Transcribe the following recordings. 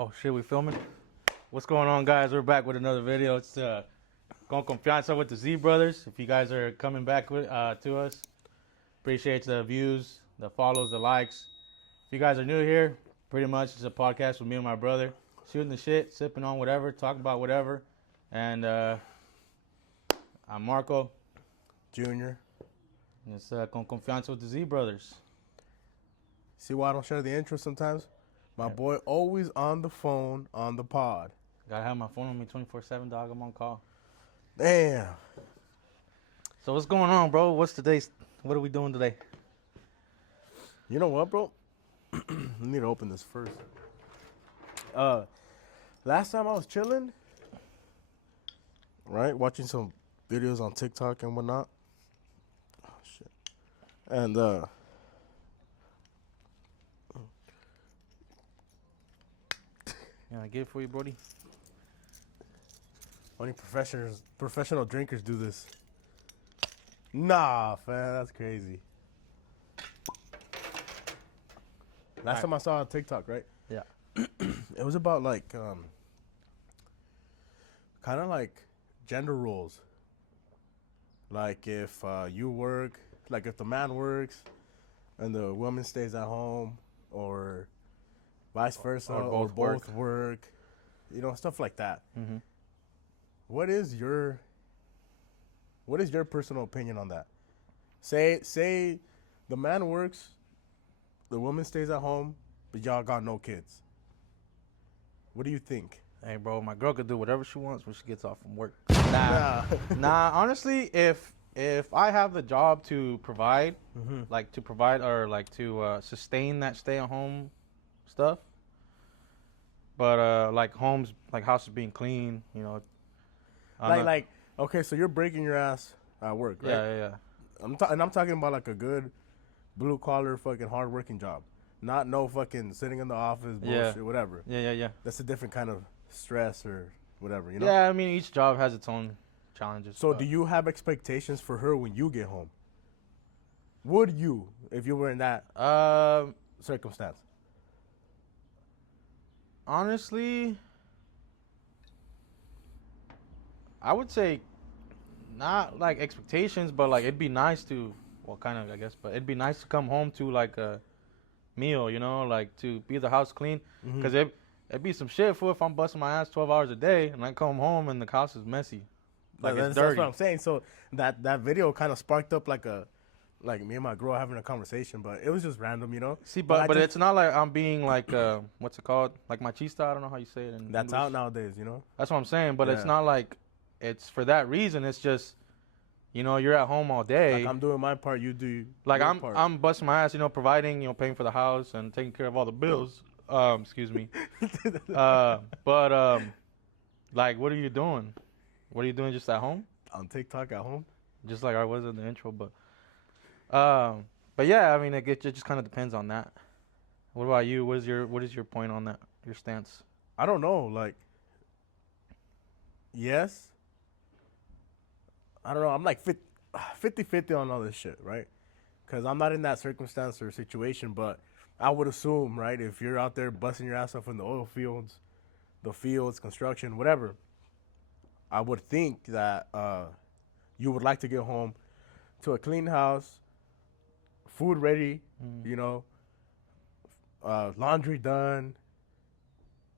Oh shit, we filming? What's going on, guys? We're back with another video. It's Con Confianza with the Z Brothers. If you guys are coming back with to us, appreciate the views, the follows, the likes. If you guys are new here, pretty much it's a podcast with me and my brother, shooting the shit, sipping on whatever, talking about whatever. And I'm Marco. Junior. And it's Con Confianza with the Z Brothers. See why I don't share the intro sometimes? My boy always on the phone on the pod. Gotta have my phone on me 24/7, dog. I'm on call. Damn. So what's going on, bro? What are we doing today? You know what, bro? I need to open this first. Last time I was chilling, right, watching some videos on TikTok and whatnot. Oh shit. And Yeah, I get it for you, Brody. only professional drinkers do this. Nah, fam, that's crazy. Last time I saw it on TikTok, right? Yeah. It was about like kind of like gender roles. Like if you work, like if the man works and the woman stays at home, or vice versa, Or both work. work, you know, stuff like that. Mm-hmm. What is your personal opinion on that? Say the man works, the woman stays at home, but y'all got no kids. What do you think? Hey, bro, my girl could do whatever she wants when she gets off from work. Nah. Nah, honestly, if I have the job to provide, Mm-hmm. like to provide or like to sustain that stay-at-home stuff, but like homes, like houses being clean, you know. Like okay, so you're breaking your ass at work, right? Yeah. I'm talking about like a good blue collar fucking hard working job, not no fucking sitting in the office bullshit, Yeah. whatever. Yeah. That's a different kind of stress or whatever, you know. Yeah, I mean, each job has its own challenges. So but- do you have expectations for her when you get home? Would you, if you were in that circumstance? Honestly, I would say not like expectations, but like it'd be nice to, well, kind of, I guess, but it'd be nice to come home to like a meal, you know, like to be the house clean. Mm-hmm. Because it'd be some shit for if I'm busting my ass 12 hours a day and I come home and the house is messy. Like it's That's dirty. what I'm saying. So that video kind of sparked up like me and my girl having a conversation, but it was just random, you know. See, but I just- it's not like I'm being like, what's it called? Like machista, I don't know how you say it in that's English. out nowadays, you know. That's what I'm saying, but it's Yeah. not like it's for that reason. It's just, you know, you're at home all day. Like I'm doing my part, you do. Like your part. I'm busting my ass, you know, providing, you know, paying for the house and taking care of all the bills. Excuse me. But like, what are you doing? What are you doing just at home? on TikTok at home. Just like I was in the intro, but yeah, I mean, it just kind of depends on that. What about you? What is your point on that? Your stance? I don't know, like, yes. I don't know. I'm like 50-50 on all this shit, right? Because I'm not in that circumstance or situation, but I would assume, right, if you're out there busting your ass off in the oil fields, construction, whatever, I would think that you would like to get home to a clean house, food ready, you know, laundry done.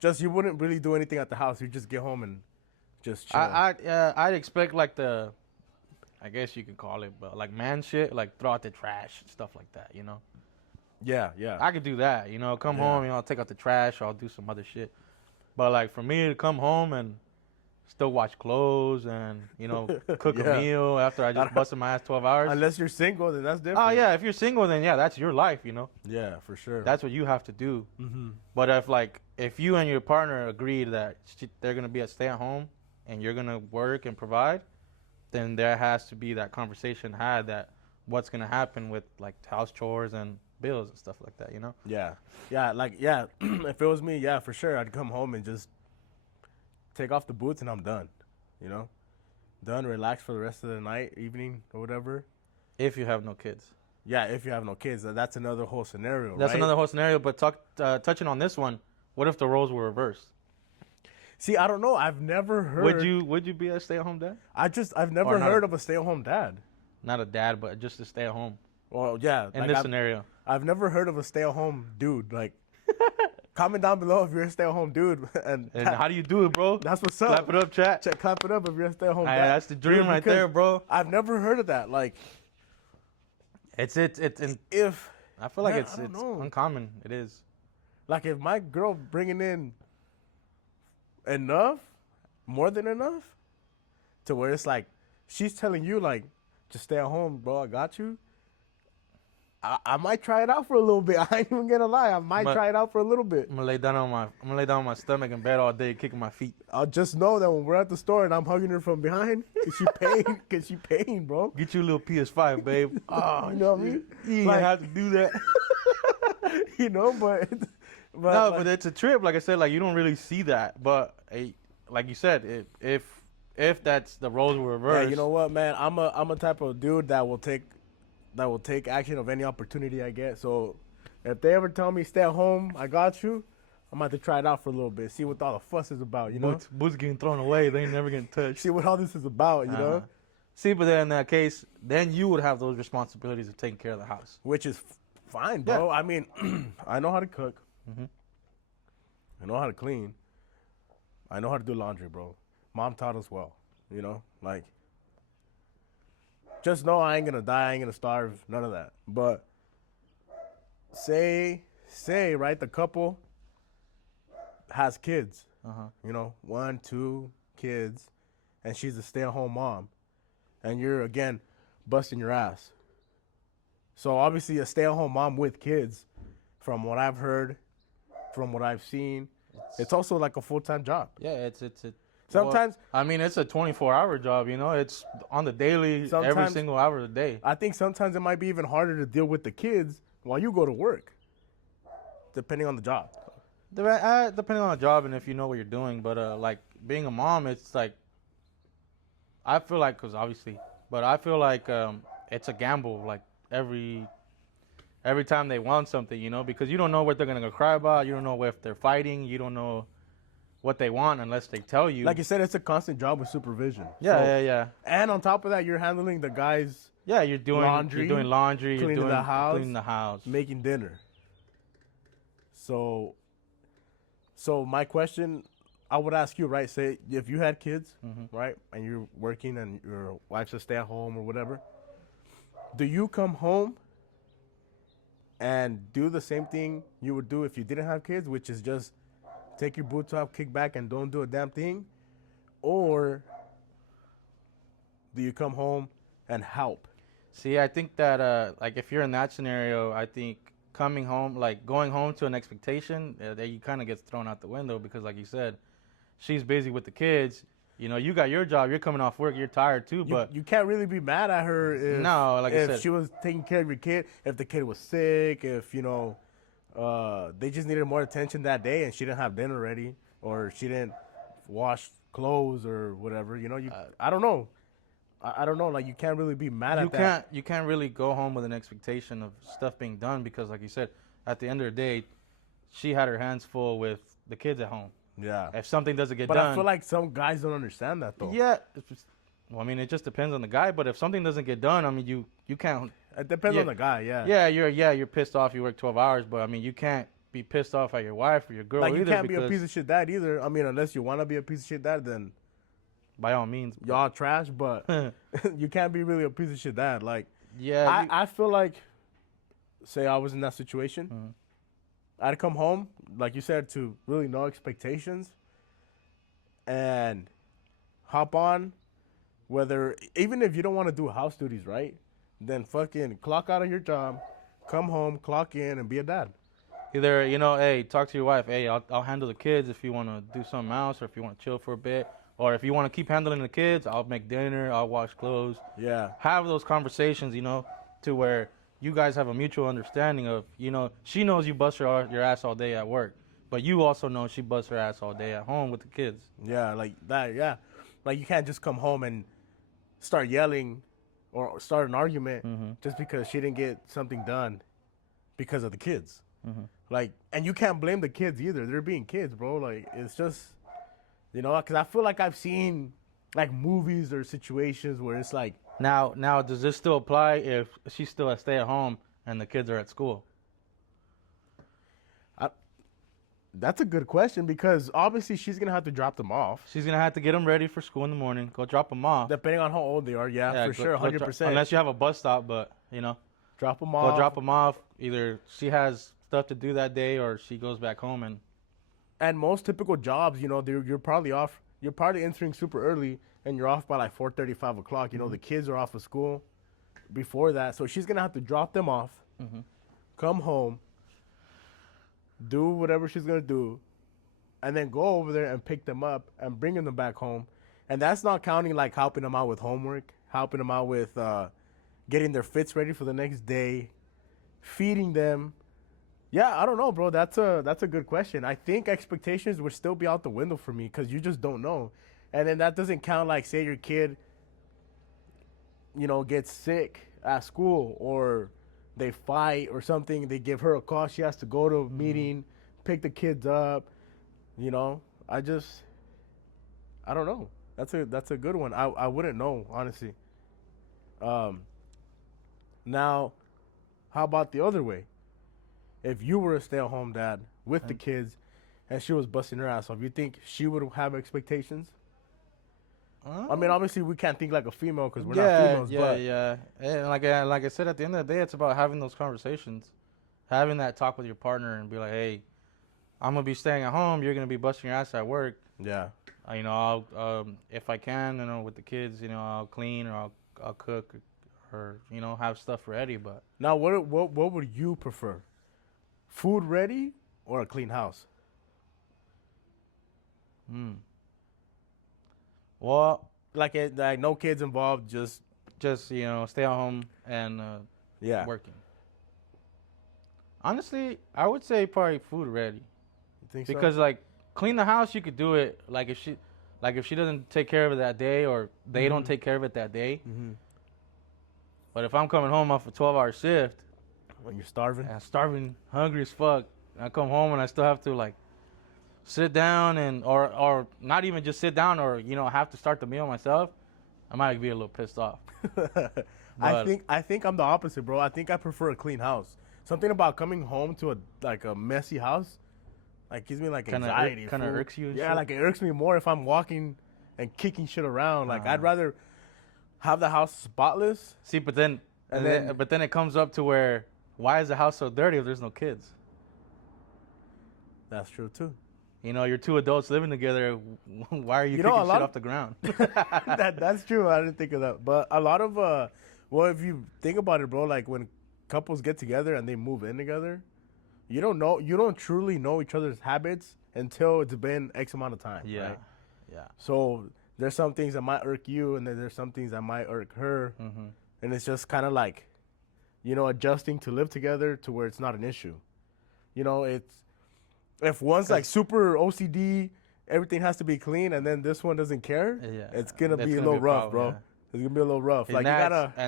Just you wouldn't really do anything at the house. You just get home and just chill. I'd expect like I guess you can call it, but like man shit, like throw out the trash, stuff like that, you know. Yeah. I could do that, you know. Come Yeah. home, you know, I'll take out the trash, or I'll do some other shit. But like for me to come home and still wash clothes and, you know, cook Yeah. a meal after I just busted my ass 12 hours. Unless you're single, then that's different. Oh yeah, if you're single, then yeah, that's your life, you know. Yeah, for sure. That's what you have to do. Mm-hmm. But if you and your partner agree that they're gonna be a stay at home and you're gonna work and provide, then there has to be that conversation had that what's gonna happen with like house chores and bills and stuff like that, you know. Yeah. If it was me, yeah, for sure, I'd come home and just take off the boots and I'm done. You know, done, relax for the rest of the night, evening, or whatever. If you have no kids. Yeah, if you have no kids, that's another whole scenario. That's right? another whole scenario. But touching on this one, What if the roles were reversed? See, I don't know. I've never heard. Would you be a stay-at-home dad? I've never heard of a stay-at-home dad. Not a dad, but just a stay-at-home. Well, yeah. In this scenario, I've never heard of a stay-at-home dude. Like, comment down below if you're a stay-at-home dude. And how do you do it, bro? That's what's up. Clap it up, chat. Clap it up if you're a stay-at-home dad. That's the dream right there, bro. I've never heard of that. Like, If I feel like it's uncommon. It is. Like, if my girl bringing in enough, more than enough, to where it's like she's telling you like, just stay at home, bro. I got you. I might try it out for a little bit. I ain't even gonna lie. I might try it out for a little bit. I'm gonna lay down on my stomach in bed all day, kicking my feet. I'll just know that when we're at the store and I'm hugging her from behind, cause she paying, bro. Get you a little PS5, babe. Oh, you know what I mean? You ain't have to do that. You know, but no, like, but it's a trip. Like I said, like you don't really see that. But like you said, if that's the roles were reversed. Yeah, you know what, man? I'm a type of dude that will take action of any opportunity I get. So if they ever tell me stay at home, I got you, I'm about to try it out for a little bit, see what all the fuss is about, you know? Boots getting thrown away, they ain't never getting touched. See what all this is about, you know? See, but then in that case, then you would have those responsibilities of taking care of the house. Which is fine, bro. Yeah. I mean, I know how to cook. Mm-hmm. I know how to clean. I know how to do laundry, bro. Mom taught us well, you know? Like, just know I ain't gonna die, I ain't gonna starve, none of that. But say, right, the couple has kids, you know, 1, 2 kids, and she's a stay-at-home mom, and you're, again, busting your ass. So obviously a stay-at-home mom with kids, from what I've heard, from what I've seen, it's also like a full-time job. Yeah, it's sometimes, well, I mean, it's a 24-hour job, you know. It's on the daily, every single hour of the day. I think sometimes it might be even harder to deal with the kids while you go to work, depending on the job. Depending on the job and if you know what you're doing. But, like, being a mom, it's like, I feel like, because obviously, but I feel like it's a gamble, like, every time they want something, you know, because you don't know what they're going to cry about. You don't know if they're fighting. You don't know what they want unless they tell you. Like you said, it's a constant job with supervision. Yeah, yeah. And on top of that, you're handling the guys. Yeah, you're doing laundry, cleaning the house, making dinner. So my question, I would ask you, right? Say if you had kids, right, and you're working and your wife's a stay-at-home or whatever, do you come home and do the same thing you would do if you didn't have kids, which is just take your boots off, kick back, and don't do a damn thing? Or do you come home and help? See, I think that, like, if you're in that scenario, I think coming home, like, going home to an expectation, that you kind of gets thrown out the window because, like you said, she's busy with the kids. You know, you got your job. You're coming off work. You're tired, too, but you can't really be mad at her if she was taking care of your kid, if the kid was sick, if, you know, they just needed more attention that day and she didn't have dinner ready or she didn't wash clothes or whatever, you know, I don't know. I don't know. Like, you can't really be mad at that. You can't really go home with an expectation of stuff being done because, like you said, at the end of the day, she had her hands full with the kids at home. Yeah. If something doesn't get done. But I feel like some guys don't understand that, though. Yeah. Well, I mean, it just depends on the guy. But if something doesn't get done, I mean, you can't. It depends on the guy, yeah. Yeah, you're pissed off. You work 12 hours, but I mean, you can't be pissed off at your wife or your girl either. Like, you can't be a piece of shit dad either. I mean, unless you want to be a piece of shit dad, then by all means, y'all trash. But you can't be really a piece of shit dad. Like, yeah, I feel like, say I was in that situation, I'd come home, like you said, to really no expectations, and hop on. Whether even if you don't want to do house duties, right? Then fucking clock out of your job, come home, clock in, and be a dad. Either, you know, hey, talk to your wife. Hey, I'll handle the kids if you want to do something else or if you want to chill for a bit. Or if you want to keep handling the kids, I'll make dinner, I'll wash clothes. Yeah. Have those conversations, you know, to where you guys have a mutual understanding of, you know, she knows you bust your ass all day at work. But you also know she busts her ass all day at home with the kids. Yeah, like that, yeah. Like, you can't just come home and start yelling or start an argument just because she didn't get something done because of the kids. Like, and you can't blame the kids either. They're being kids, bro. Like, it's just, because I feel like I've seen like movies or situations where it's like, Now, does this still apply if she's still at stay at home and the kids are at school? that's a good question because obviously she's gonna have to drop them off. She's gonna have to get them ready for school in the morning. Go drop them off. Depending on how old they are, yeah, for sure, 100%. Unless you have a bus stop, but drop them go off. drop them off. Either she has stuff to do that day, or she goes back home And most typical jobs, you're probably off. You're probably entering super early, and you're off by like 4:30, 5 o'clock. The kids are off of school before that, so she's gonna have to drop them off, come home, do whatever she's gonna do, and then go over there and pick them up and bringing them back home. And that's not counting like helping them out with homework, helping them out with getting their fits ready for the next day, feeding them. Yeah, I don't know, bro. That's a good question. I think expectations would still be out the window for me because you just don't know. And then that doesn't count like say your kid, gets sick at school or they fight or something. They give her a call. She has to go to a meeting, pick the kids up. I don't know. That's a good one. I wouldn't know, honestly. Now, how about the other way? If you were a stay-at-home dad with the kids and she was busting her ass off, you think she would have expectations? I mean, obviously we can't think like a female because we're not females. Yeah. And like I said, at the end of the day, it's about having those conversations, having that talk with your partner, and be like, hey, I'm gonna be staying at home. You're gonna be busting your ass at work. Yeah. I'll if I can, with the kids, I'll clean or I'll cook or have stuff ready. But now, what would you prefer? Food ready or a clean house? Well, like no kids involved, just stay at home and working. Honestly, I would say probably food ready. You think because so? like clean the house, you could do it like if she doesn't take care of it that day or they don't take care of it that day. But if I'm coming home off a 12-hour shift, when you're starving, and starving, hungry as fuck, I come home and I still have to like sit down and or not even just sit down or have to start the meal myself, I might be a little pissed off. I think I'm the opposite, bro. I think I prefer a clean house. Something about coming home to a messy house like gives me like anxiety. Kind of irks you. And yeah, shit? like it irks me more if I'm walking and kicking shit around. Like I'd rather have the house spotless. See, but then it comes up to where, why is the house so dirty if there's no kids? That's true too. You're two adults living together. Why are you kicking shit off the ground? That's true. I didn't think of that. But a lot of if you think about it, bro, like when couples get together and they move in together, you don't truly know each other's habits until it's been X amount of time. Yeah. Right? Yeah. So there's some things that might irk you, and then there's some things that might irk her, and it's just kind of like, adjusting to live together to where it's not an issue. It's if one's like super OCD, everything has to be clean, and then this one doesn't care. Yeah, it's gonna be a little rough, bro. Yeah. It's gonna be a little rough. And like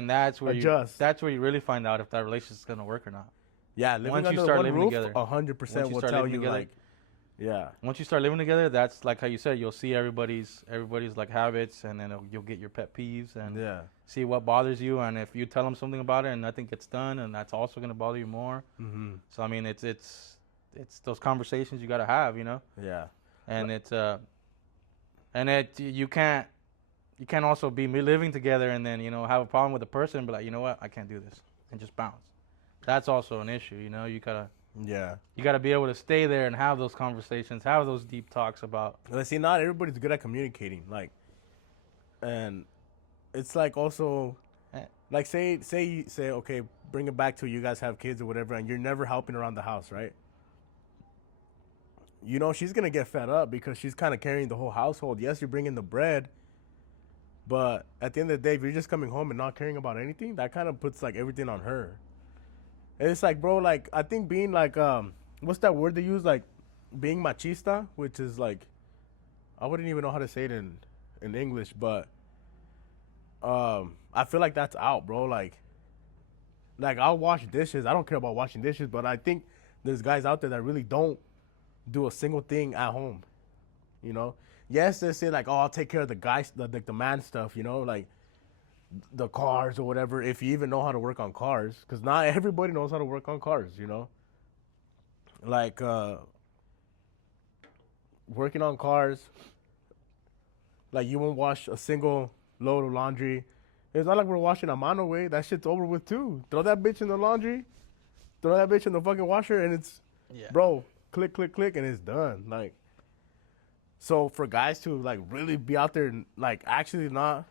that's where adjust. That's where you really find out if that relationship is gonna work or not. Yeah, once you start living together, 100% will tell you like. Yeah. Once you start living together, that's like how you said, you'll see everybody's like habits, and then you'll get your pet peeves and see what bothers you. And if you tell them something about it and nothing gets done, and that's also gonna bother you more. So I mean, it's those conversations you gotta have, Yeah. And you can't also be living together and then have a problem with a person and be like, you know what, I can't do this, and just bounce. That's also an issue, you gotta. Yeah. You got to be able to stay there and have those conversations, have those deep talks about. Let's see, not everybody's good at communicating. Like, and it's like also, like say, okay, bring it back to you guys have kids or whatever, and you're never helping around the house, right? She's going to get fed up because she's kind of carrying the whole household. Yes, you're bringing the bread, but at the end of the day, if you're just coming home and not caring about anything, that kind of puts like everything on her. And it's like, bro, like, I think being like, what's that word they use? Like, being machista, which is like, I wouldn't even know how to say it in English, but I feel like that's out, bro. Like I'll wash dishes. I don't care about washing dishes, but I think there's guys out there that really don't do a single thing at home. You know, yes, they say like, oh, I'll take care of the guys, the man stuff. You know, like the cars or whatever. If you even know how to work on cars, because not everybody knows how to work on cars. You know, like working on cars. Like you won't wash a single load of laundry. It's not like we're washing a mano way. That shit's over with too. Throw that bitch in the laundry. Throw that bitch in the fucking washer, and it's, bro, click, click, click, and it's done. Like, so for guys to like really be out there and like actually not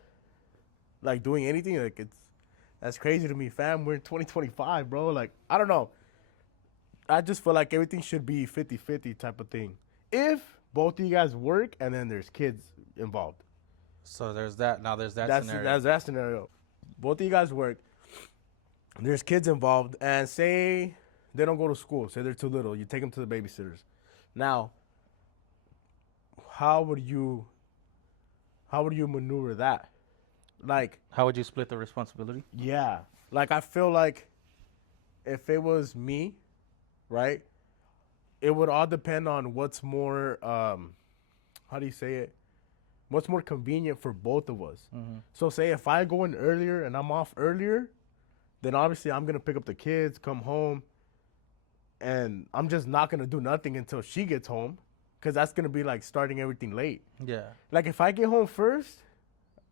like doing anything, like that's crazy to me, fam. We're in 2025, bro. Like, I don't know. I just feel like everything should be 50-50 type of thing. If both of you guys work and then there's kids involved. So there's that. Now there's that scenario. That's that scenario. Both of you guys work. There's kids involved, and say they don't go to school. Say they're too little. You take them to the babysitters. Now, how would you maneuver that? Like, how would you split the responsibility? yeah. Like, I feel like if it was me, right, it would all depend on what's more, how do you say it? What's more convenient for both of us. Mm-hmm. So say if I go in earlier and I'm off earlier, then obviously I'm going to pick up the kids, come home, and I'm just not going to do nothing until she gets home, because that's going to be like starting everything late. Yeah. Like if I get home first,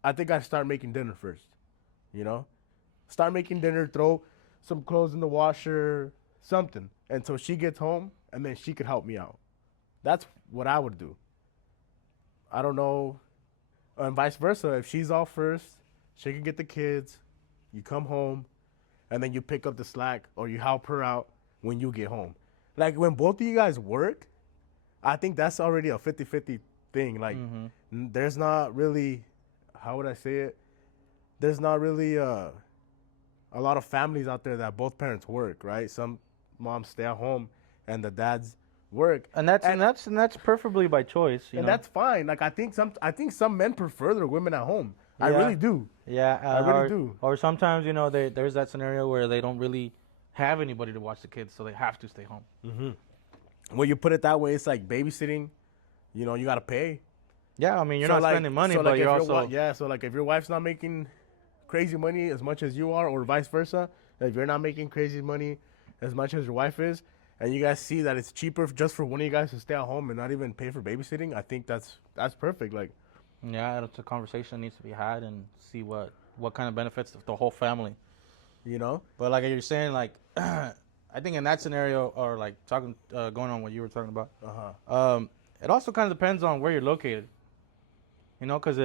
I think I start making dinner first, you know? Start making dinner, throw some clothes in the washer, something, until she gets home, and then she could help me out. That's what I would do. I don't know. And vice versa. If she's off first, she can get the kids, you come home, and then you pick up the slack or you help her out when you get home. Like when both of you guys work, I think that's already a 50-50 thing. Like there's not really, how would I say it? There's not really a lot of families out there that both parents work, right? Some moms stay at home and the dads work. And that's preferably by choice, you know? That's fine. Like I think some men prefer their women at home. I really do. Yeah, I really do. Or sometimes, you know, there's that scenario where they don't really have anybody to watch the kids, so they have to stay home. Mm-hmm. When you put it that way, it's like babysitting. You know, you gotta pay. Yeah, I mean, you're not spending money, but you're also So like if your wife's not making crazy money as much as you are, or vice versa, if you're not making crazy money as much as your wife is, and you guys see that it's cheaper just for one of you guys to stay at home and not even pay for babysitting, I think that's perfect. Like. Yeah, it's a conversation that needs to be had and see what kind of benefits the whole family. You know? But like you're saying, like, I think in that scenario, or like going on what you were talking about, it also kind of depends on where you're located. You know, because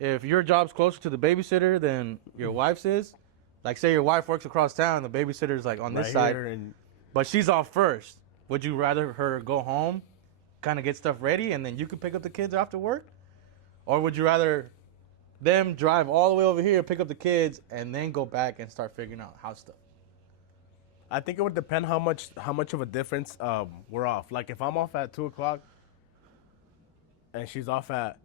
if your job's closer to the babysitter than your wife's is, like say your wife works across town, the babysitter's like on this side, but she's off first. Would you rather her go home, kind of get stuff ready, and then you could pick up the kids after work? Or would you rather them drive all the way over here, pick up the kids, and then go back and start figuring out house stuff? I think it would depend how much of a difference we're off. Like if I'm off at 2:00 and she's off at,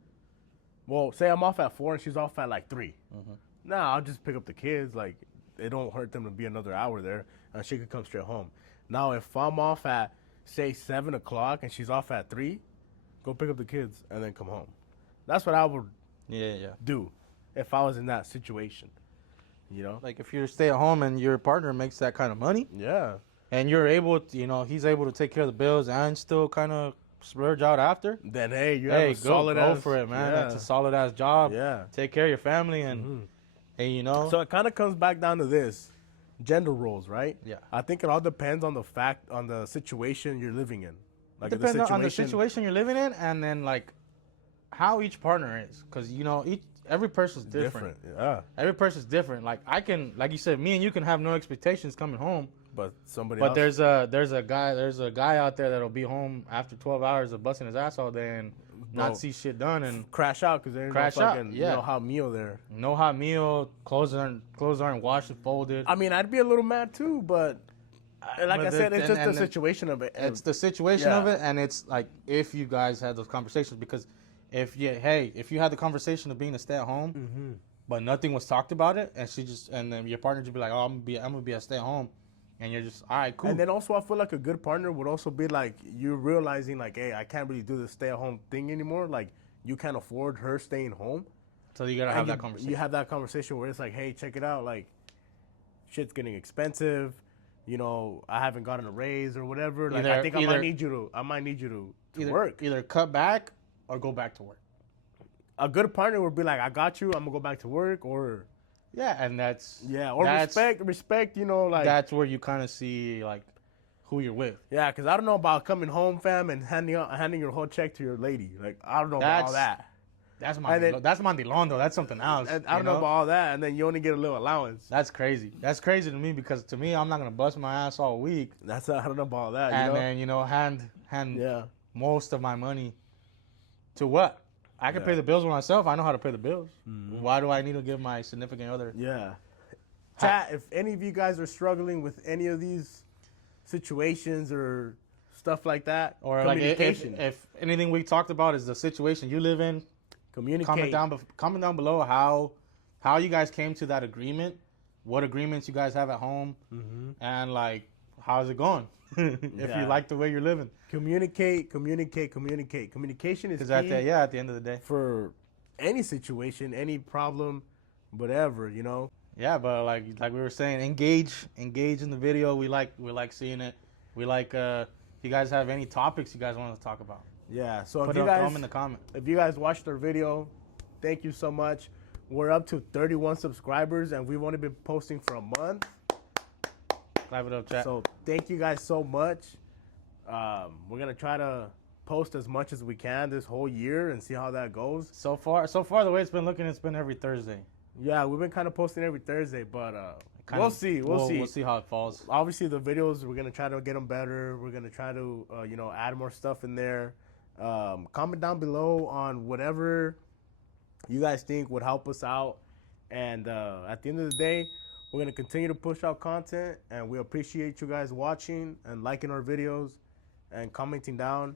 well, say I'm off at 4 and she's off at like 3. Nah, I'll just pick up the kids. Like it don't hurt them to be another hour there, and she could come straight home. Now if I'm off at say 7:00 and she's off at 3, go pick up the kids and then come home. That's what I would do if I was in that situation, you know? Like if you stay at home and your partner makes that kind of money. Yeah. And you're able to, you know, he's able to take care of the bills and still kind of splurge out after. Then, hey, you have a solid go for it, man. That's a solid ass job. Yeah. Take care of your family and you know. So it kind of comes back down to this. Gender roles, right? Yeah. I think it all depends on the situation you're living in. Like it depends on the situation you're living in, and then like how each partner is, because you know every person's different. Yeah. Every person's different. Like I can, like you said, me and you can have no expectations coming home, but somebody. But else. there's a guy out there that'll be home after 12 hours of busting his ass all day and not see shit done and crash out because there's no fucking no hot meal there. No hot meal. Clothes aren't washed and folded. I mean, I'd be a little mad too, but like I said, it's just the situation of it. It's the situation of it, and it's like if you guys had those conversations, because if you had the conversation of being a stay-at-home, but nothing was talked about it, and then your partner would be like, oh, I'm gonna be a stay-at-home, and you're just all right, cool. And then also, I feel like a good partner would also be like you realizing like, hey, I can't really do the stay-at-home thing anymore. Like you can't afford her staying home. So you gotta have that conversation. You have that conversation where it's like, hey, check it out. Like, shit's getting expensive. You know, I haven't gotten a raise or whatever. Like, I think I might need you to work. Either cut back or go back to work. A good partner would be like, I got you. I'm gonna go back to work, or and that's respect. You know, like that's where you kind of see like who you're with. Yeah, because I don't know about coming home, fam, and handing your whole check to your lady. Like, I don't know about all that. That's mandilón, though. That's something else. I don't know about all that, and then you only get a little allowance. That's crazy. That's crazy to me because to me, I'm not gonna bust my ass all week. I don't know about all that. And then hand most of my money to what? I can pay the bills for myself. I know how to pay the bills. Mm-hmm. Why do I need to give my significant other? Yeah. Chat, if any of you guys are struggling with any of these situations or stuff like that, or communication. Like if anything we talked about is the situation you live in, communicate. Comment down below how you guys came to that agreement, what agreements you guys have at home, and like how's it going? If you like the way you're living, communicate. Communication is key. At the end of the day, for any situation, any problem, whatever, you know. Yeah, but like we were saying, engage in the video. We like seeing it. We like if you guys have any topics you guys want to talk about. Yeah, so throw them in the comment. If you guys watched our video, thank you so much. We're up to 31 subscribers, and we've only been posting for a month. Clap it up, chat. So thank you guys so much. We're gonna try to post as much as we can this whole year and see how that goes. So far, the way it's been looking, it's been every Thursday. Yeah, we've been kind of posting every Thursday, but we'll see. We'll see how it falls. Obviously, the videos, we're gonna try to get them better. We're gonna try to add more stuff in there. Comment down below on whatever you guys think would help us out. And at the end of the day, we're going to continue to push out content. And we appreciate you guys watching and liking our videos and commenting down.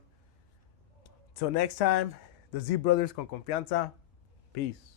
Till next time, the Z Brothers Con Confianza. Peace.